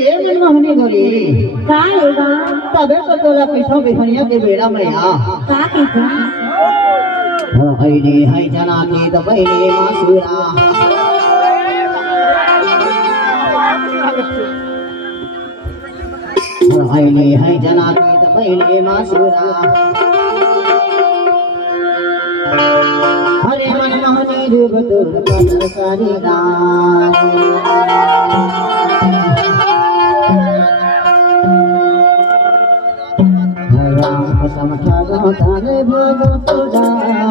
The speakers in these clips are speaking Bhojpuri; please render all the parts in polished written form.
ये मनमोहनी गोरी का लेगा तबे तो तोला पीछो बिखनिया के बेड़ा में आ का कहता हईनी हई जना की तो पहले मासुरा हईनी हई जना की तो पहले मासुरा हरे मनमोहनी रूप तुर पदर सारी दान समठा गो तारे भोगो तुझा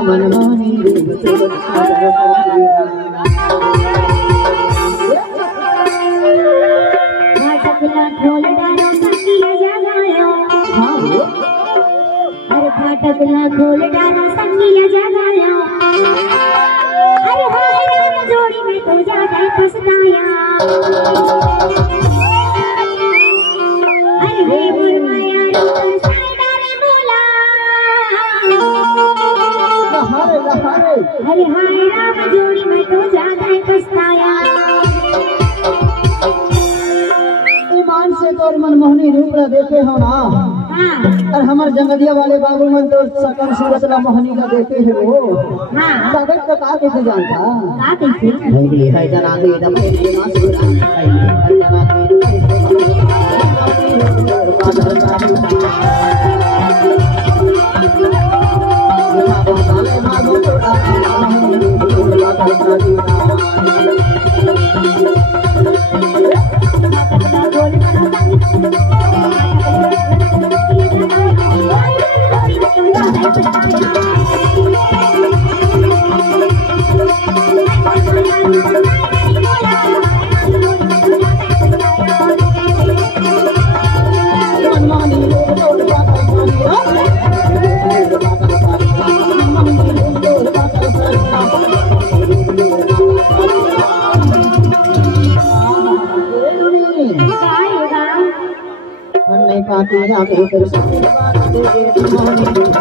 मनमोहनी रूप तुर पदर सारी फाटक ला खोल डाला संगीला जगाया अरे हाय राम जोड़ी में तो ज्यादा पछताया अरे हे मुरमाया रूप साइडा रे बोला अरे हाय राम जोड़ी में तो ज्यादा पछताया ईमान से तोर मनमोहनी रूप ला देखे हो ना और हमार जंगलिया वाले बाबू मन तो सकल सूरत ला मोहनी का देखे है वो हां कागज का का कैसे जानता का कैसे होली है जना के दमे के मासुरा है जना के पादर सारी भागो साले भागो तोड़ा पादर सारी पाती ना बेकर से बात दे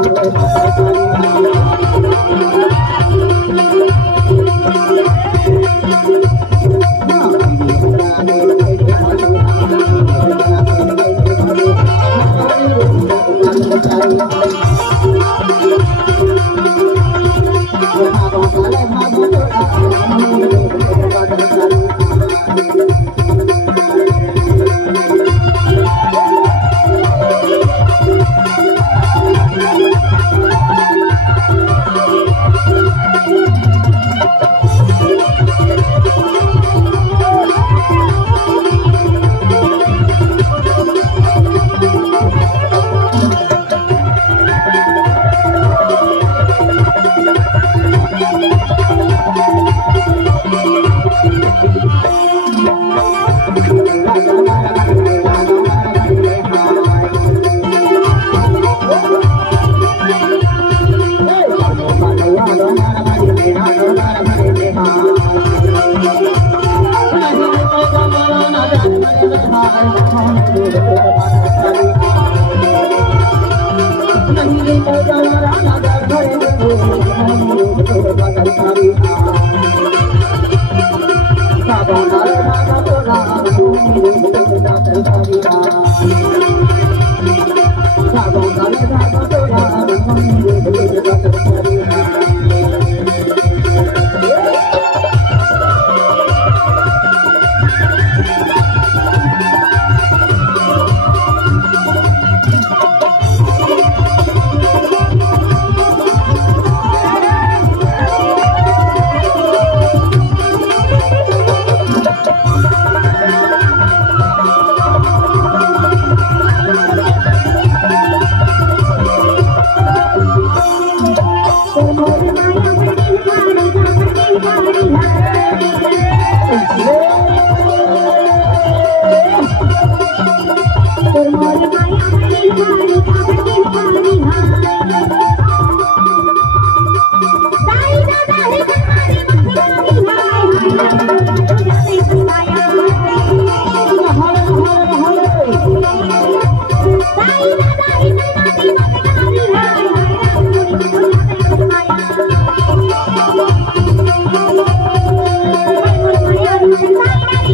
Bye.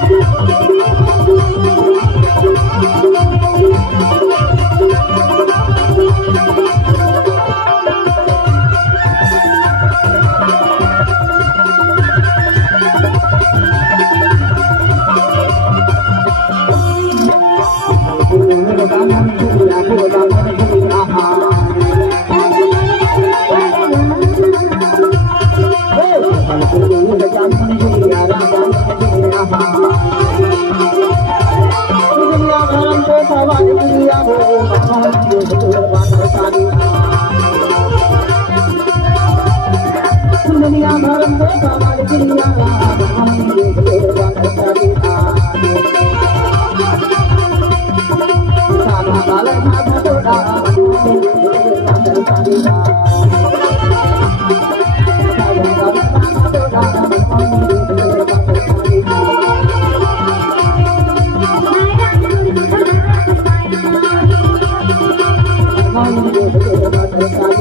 Hãy subscribe cho kênh Ghiền Mì Gõ để không bỏ lỡ